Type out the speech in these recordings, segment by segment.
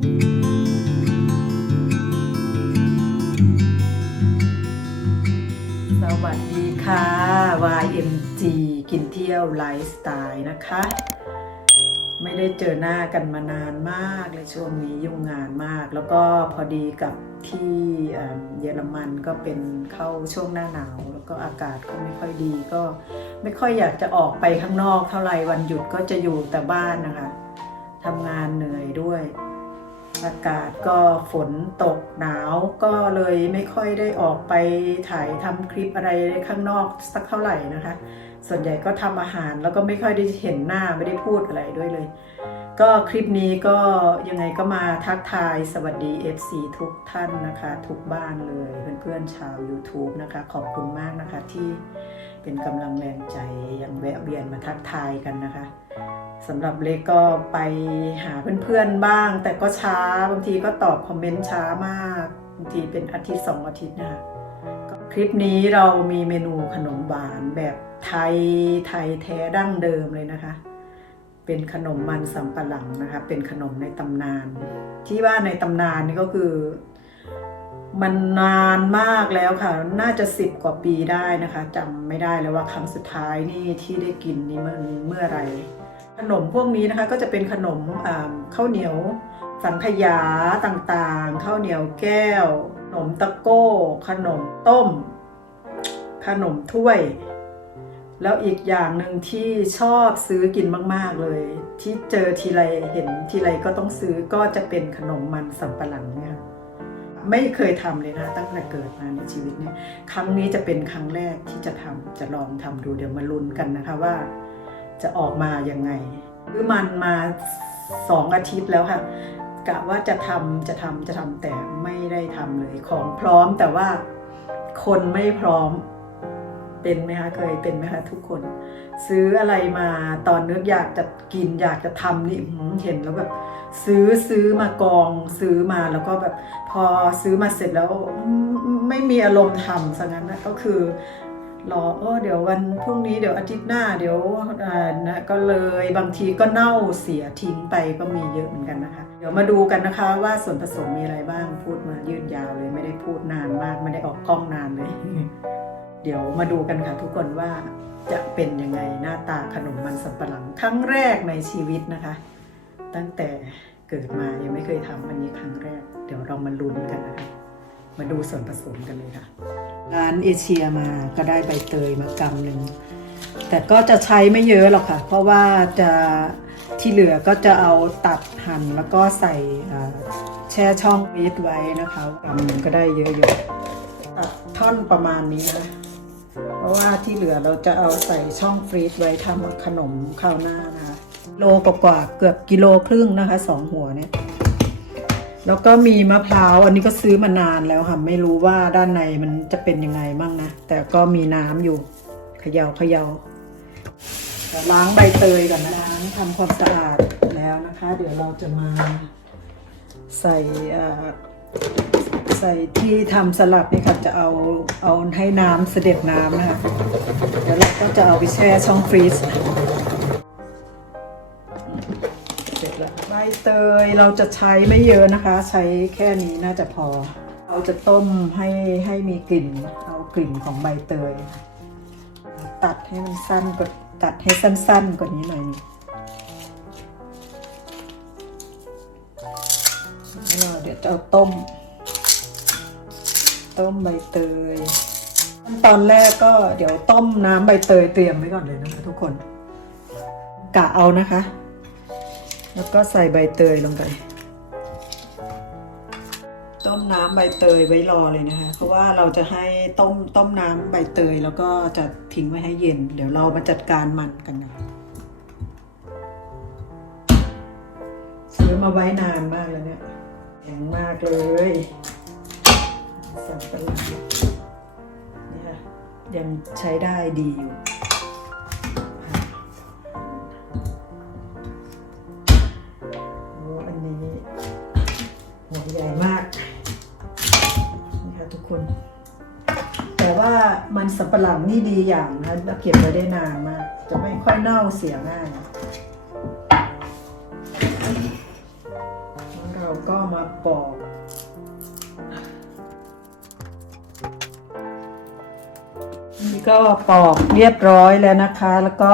สวัสดีค่ะ YMG กินเที่ยวไลฟ์สไตล์นะคะ ไม่ได้เจอหน้ากันมานานมากเลยช่วงนี้ยุ่งงานมาก แล้วก็พอดีกับที่เอ่อเยอรมันก็เป็นเข้าช่วงหน้าหนาว แล้วก็อากาศก็ไม่ค่อยดีก็ไม่ค่อยอยากจะออกไปข้างนอกเท่าไหร่วันหยุดก็จะอยู่แต่บ้านนะคะทำงานเหนื่อยด้วย อากาศก็ฝนตกหนาวก็เลยไม่ค่อยได้ออกไปถ่ายทำคลิปอะไรข้างนอกสักเท่าไหร่นะคะ ส่วนใหญ่ก็ทำอาหารแล้วก็ไม่ค่อยได้เห็นหน้าไม่ได้พูดอะไรด้วยเลย ก็คลิปนี้ก็ยังไงก็มาทักทายสวัสดี FC ทุกท่านนะคะ ทุกบ้านเลยเพื่อนๆชาว YouTube นะคะ ขอบคุณมากนะคะที่เป็นกำลังแรงใจยังแวะเวียนมาทักทายกันนะคะ สำหรับเล็กก็ไปหาเพื่อนๆบ้าง แต่ก็ช้าบางทีก็ตอบคอมเมนต์ช้ามากบางทีเป็นอาทิตย์สองอาทิตย์นะคะคลิปนี้เรามีเมนูขนมหวานแบบไทยไทยแท้ดั้งเดิมเลยนะคะ เป็นขนมมันสำปะหลังนะคะ เป็นขนมในตำนาน ที่ว่าในตำนานนี่ก็คือ มันนานมากแล้วค่ะ น่าจะสิบกว่าปีได้นะคะจำไม่ได้แล้วว่าครั้งสุดท้ายนี่ที่ได้กินนี่มันเมื่อไหร ขนมพวกนี้นะคะก็จะเป็นขนมข้าวเหนียว สังขยาต่างๆข้าวเหนียวแก้ว ขนมตะโก้ ขนมต้ม ขนมถ้วย แล้วอีกอย่างหนึ่งที่ชอบซื้อกินมากๆเลย ที่เจอทีไรเห็นทีไรก็ต้องซื้อก็จะเป็นขนมมันสำปะหลังเนี่ยไม่เคยทำเลยนะตั้งแต่เกิดมาในชีวิตเนี่ยครั้งนี้จะเป็นครั้งแรกที่จะทำจะลองทำดูเดี๋ยวมาลุ้นกันนะคะว่า จะออกมายังไงซื้อมันมาสองอาทิตย์แล้วค่ะกะว่าจะทำจะทำจะทำแต่ไม่ได้ทำเลยของพร้อมแต่ว่าคนไม่พร้อมเป็นไหมคะเคยเป็นไหมคะทุกคน ซื้ออะไรมาตอนนึกอยากจะกินอยากจะทำนี่เห็นแล้วแบบซื้อซื้อมากองซื้อมาแล้วก็แบบพอซื้อมาเสร็จแล้วไม่มีอารมณ์ทำซะงั้นนะก็คือ รอเออเดี๋ยววันพรุ่งนี้เดี๋ยวอาทิตย์หน้าเดี๋ยวนะก็เลยบางทีก็เน่าเสียทิ้งไปก็มีเยอะเหมือนกันนะคะ เดี๋ยวมาดูกันนะคะว่าส่วนผสมมีอะไรบ้างพูดมายืดยาวเลยไม่ได้พูดนานมากไม่ได้ออกกล้องนานเลย เดี๋ยวมาดูกันค่ะทุกคนว่าจะเป็นยังไงหน้าตาขนมมันสำปะหลังครั้งแรกในชีวิตนะคะ ตั้งแต่เกิดมายังไม่เคยทำอันนี้ครั้งแรก เดี๋ยวเรามาลุ้นกันนะคะมาดูส่วนผสมกันเลยค่ะ ร้านเอเชียมาก็ได้ใบเตยมากำหนึ่งแต่ก็จะใช้ไม่เยอะหรอกค่ะ เพราะว่าจะที่เหลือก็จะเอาตัดหั่นแล้วก็ใส่แช่ช่องฟรีซไว้นะคะกำหนึ่งก็ได้เยอะอยู่ตัดท่อนประมาณนี้นะเพราะว่าที่เหลือเราจะเอาใส่ช่องฟรีซไว้ทำขนมข้าวหน้านะคะโลกว่าเกือบกิโลครึ่งนะคะสองหัวเนี่ย แล้วก็มีมะพร้าวอันนี้ก็ซื้อมานานแล้วค่ะ ไม่รู้ว่าด้านในมันจะเป็นยังไงบ้างนะ แต่ก็มีน้ำอยู่เขยา่าเขยา่าล้างใบเตยก่อนนะล้างทำความสะอาดแล้วนะคะ เดี๋ยวเราจะมาใส่ใส่ที่ทำสลัดนี่ค่ะจะเอาเอาให้น้ำเสด็จน้ำนะคะ เดี๋ยวเราก็จะเอาไปแช่ช่องฟรีซ เตยเราจะใช้ไม่เยอะนะคะ ใช้แค่นี้น่าจะพอ เราจะต้มให้ให้มีกลิ่น เอากลิ่นของใบเตย ตัดให้มันสั้นกว่าตัดให้สั้นๆกว่านี้หน่อยหนึงแล้วเราเดี๋ยวจะเอาต้ม ต้มใบเตยขั้นตอนแรกก็เดี๋ยวต้มน้ำใบเตยเตรียมไว้ก่อนเลยนะคะทุกคนกะเอานะคะ แล้วก็ใส่ใบเตยลงไป ต้มน้ำใบเตยไว้รอเลยนะคะ เพราะว่าเราจะให้ต้มต้มน้ำใบเตยแล้วก็จะทิ้งไว้ให้เย็น เดี๋ยวเรามาจัดการมันกันนะซื้อมาไว้นานมากแล้วเนี่ยแข็งมากเลยสับปะรดนี่ค่ะยังใช้ได้ดีอยู่ สับปะหลังนี่ดีอย่างนะเก็บไว้ได้นานมาก จะไม่ค่อยเน่าเสียง่ายเราก็มาปอกนี่ก็ปอกเรียบร้อยแล้วนะคะ แล้วก็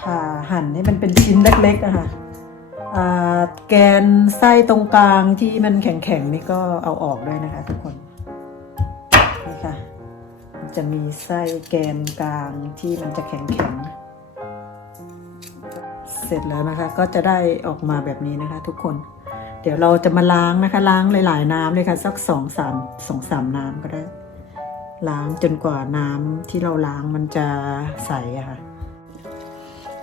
ผ่าหั่นให้มันเป็นชิ้นเล็กๆอะค่ะแกนไส้ตรงกลางที่มันแข็งๆนี่ก็เอาออกด้วยนะคะทุกคน จะมีไส้แกนกลางที่มันจะแข็งๆ เสร็จแล้วนะคะ ก็จะได้ออกมาแบบนี้นะคะ ทุกคน เดี๋ยวเราจะมาล้างนะคะ ล้างหลาย ๆ น้ำเลยค่ะ สักสองสามสองสามน้ำก็ได้ ล้างจนกว่าน้ำที่เราล้างมันจะใสอะค่ะ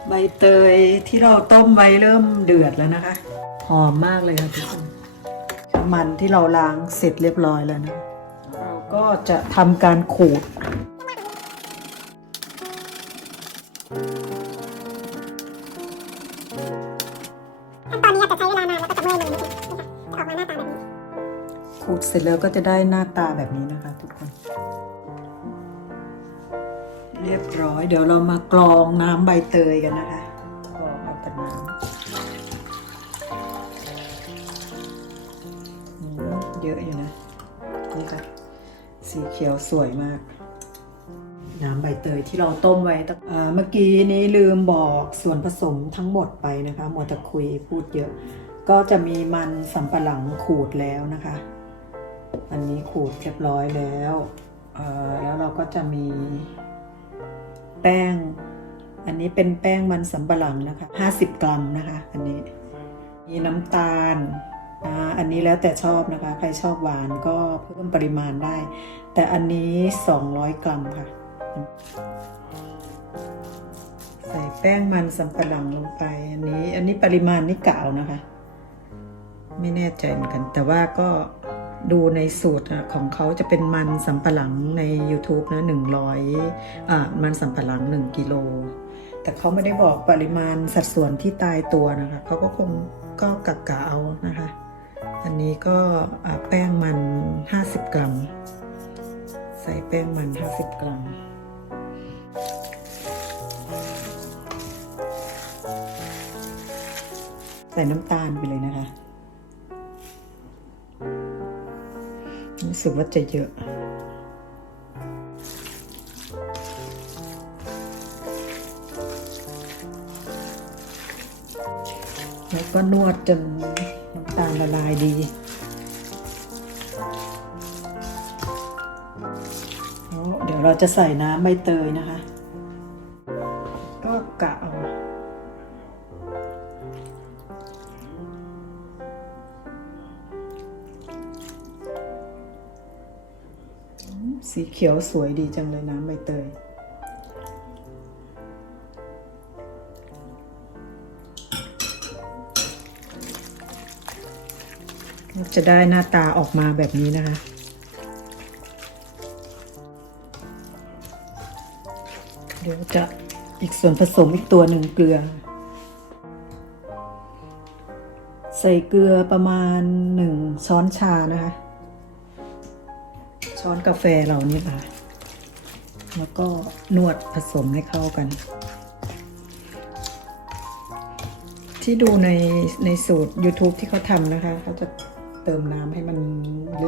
ใบเตยที่เราต้มไว้เริ่มเดือดแล้วนะคะ หอมมากเลยค่ะทุกคน มันที่เราล้างเสร็จเรียบร้อยแล้วนะ ก็จะทำการขูดขั้นตอนนี้อาจจะใช้เวลานานแล้วก็จะเมื่อยมือนิดนึงนะคะจะออกมาหน้าตาแบบนี้ขูดเสร็จแล้วก็จะได้หน้าตาแบบนี้นะคะทุกคน เรียบร้อย เดี๋ยวเรามากรองน้ำใบเตยกันนะคะ ขียวสวยมาก น้ำใบเตยที่เราต้มไว้อ่าเมื่อกี้นี้ลืมบอกส่วนผสมทั้งหมดไปนะคะหมดต่คุยพูดเยอะ ก็จะมีมันสำปะหลังขูดแล้วนะคะ อันนี้ขูดเรียบร้อยแล้วแล้วเราก็จะมีแป้ง อันนี้เป็นแป้งมันสำปะหลังนะคะ 50 กรัมนะคะ อันนี้ มีน้ำตาล อันนี้แล้วแต่ชอบนะคะ ใครชอบหวานก็เพิ่มปริมาณได้ แต่อันนี้ 200 กรัมค่ะ ใส่แป้งมันสำปะหลังลงไป อันนี้อันนี้ปริมาณนี่กะเอานะคะ ไม่แน่ใจเหมือนกัน แต่ว่าก็ดูในสูตรของเขาจะเป็นมันสำปะหลังใน YouTube นะหนึ่งร้อยอ่ามันสำปะหลังหนึ่งกิโล แต่เขาไม่ได้บอกปริมาณสัดส่วนที่ตายตัวนะคะ เขาก็คงก็กะกะเอานะคะ อันนี้ก็แป้งมัน 50 กรัม ใส่แป้งมัน 50 กรัมใส่น้ำตาลไปเลยนะคะ รู้สึกว่าจะเยอะ แล้วก็นวดจน ตาลละลายดีเดี๋ยวเราจะใส่น้ำใบเตยนะคะ ก็กะเอาสีเขียวสวยดีจังเลยน้ำใบเตย จะได้หน้าตาออกมาแบบนี้นะคะ เดี๋ยวจะอีกส่วนผสมอีกตัวหนึ่งเกลือ ใส่เกลือประมาณหนึ่งช้อนชานะคะ ช้อนกาแฟเรานี่ค่ะ แล้วก็นวดผสมให้เข้ากันที่ดูในในสูตร YouTube ที่เขาทำนะคะเขาจะ เติมน้ำให้มัน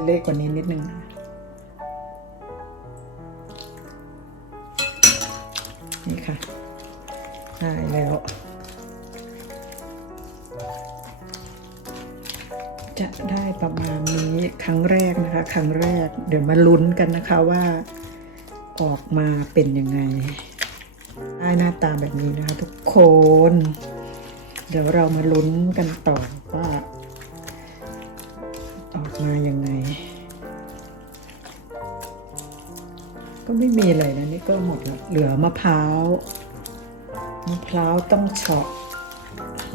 เละๆกว่านี้นิดนึงนะนี่ค่ะได้แล้ว จะได้ประมาณนี้ครั้งแรกนะคะ ครั้งแรก เดี๋ยวมาลุ้นกันนะคะว่าออกมาเป็นยังไงได้หน้าตาแบบนี้นะคะทุกคน เดี๋ยวเรามาลุ้นกันต่อว่า มายังไง ก็ไม่มีอะไรนะนี่ก็หมดแล้วเหลือมะพร้าวมะพร้าวต้องเฉาะ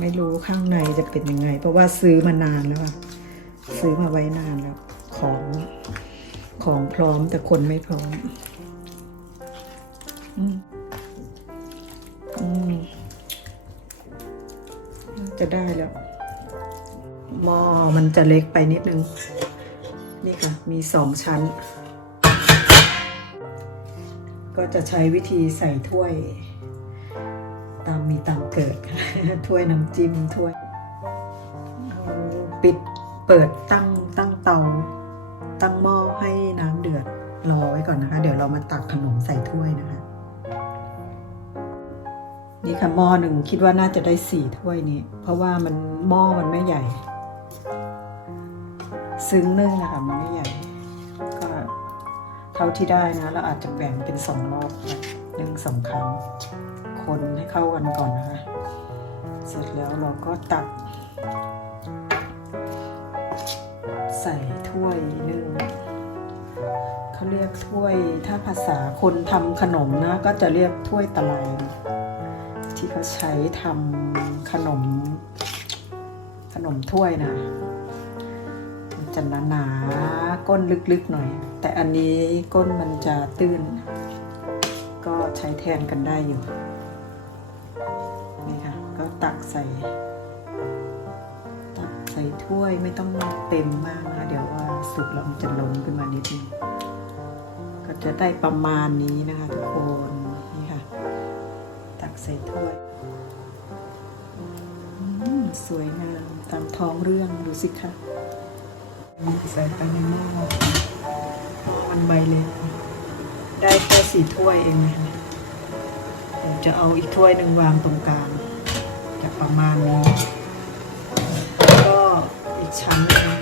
ไม่รู้ข้างในจะเป็นยังไง เพราะว่าซื้อมานานแล้วค่ะซื้อมาไว้นานแล้ว ของของพร้อมแต่คนไม่พร้อมอืมอืมจะได้แล้ว หม้อมันจะเล็กไปนิดนึง นี่ค่ะ มีสองชั้น ก็จะใช้วิธีใส่ถ้วย ตามมีตามเกิดค่ะถ้วยน้ำจิ้มถ้วย ปิดเปิดตั้งตั้งเตา ตั้งหม้อให้น้ำเดือดรอไว้ก่อนนะคะ เดี๋ยวเรามาตักขนมใส่ถ้วยนะคะ นี่ค่ะหม้อหนึ่งคิดว่าน่าจะได้สี่ถ้วยนี้ เพราะว่ามันหม้อมันไม่ใหญ่ ซึ้งนึ่งอะค่ะมันไม่ใหญ่ก็เท่าที่ได้นะเราอาจจะแบ่งเป็นสองรอบนะนึ่งสองครั้งคนให้เข้ากันก่อนนะคะ เสร็จแล้วเราก็ตัก ใส่ถ้วยนึ่งเขาเรียกถ้วยถ้าภาษาคนทำขนมนะ ก็จะเรียกถ้วยตะไลที่เขาใช้ทำขนมขนมถ้วยนะ จะหนาๆก้นลึกๆหน่อย แต่อันนี้ก้นมันจะตื้น ก็ใช้แทนกันได้อยู่นี่ค่ะก็ตักใส่ ตักใส่ถ้วยไม่ต้องเต็มมากนะเดี๋ยวว่าสุกแล้วมันจะล้นขึ้นมานิดนึงก็จะได้ประมาณนี้นะคะทุกคนนี่ค่ะ ตักใส่ถ้วยสวยงามตามท้องเรื่องดูสิคะ ใส่ไปในหม้อมันใบเลยได้แค่สี่ถ้วยเองนะเดี๋ยวจะเอาอีกถ้วยหนึ่งวางตรงกลางจะประมาณนี้ก็อีกชั้นนึง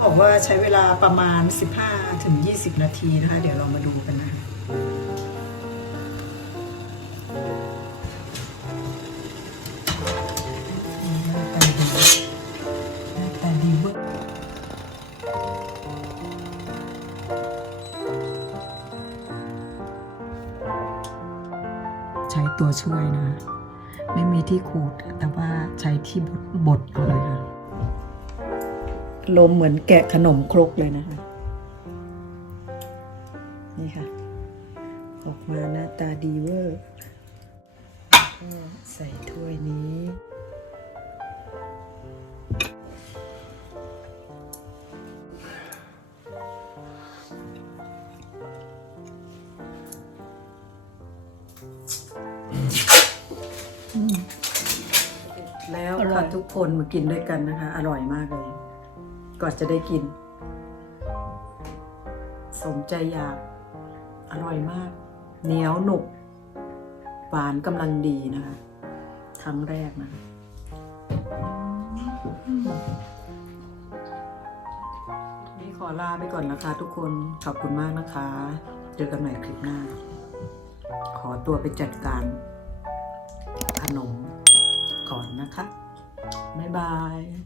บอกว่าใช้เวลาประมาณ 15ถึง20 นาทีนะคะ เดี๋ยวเรามาดูกันนะคะ ตัวช่วยนะ ไม่มีที่ขูด แต่ว่าใช้ที่บดบดเอาเลยค่ะลมเหมือนแกะขนมครกเลยนะคะ นี่ค่ะ ออกมาหน้าตาดีเวอร์ก็ใส่ถ้วยนี้ ทุกคนมากินด้วยกันนะคะ อร่อยมากเลย ก่อนจะได้กิน สมใจอยาก อร่อยมาก เหนียวหนุบหวานกำลังดีนะคะ ครั้งแรกนะนี่ขอลาไปก่อนนะคะทุกคน ขอบคุณมากนะคะ เจอกันใหม่คลิปหน้า ขอตัวไปจัดการขนมก่อนนะคะ บ๊ายบาย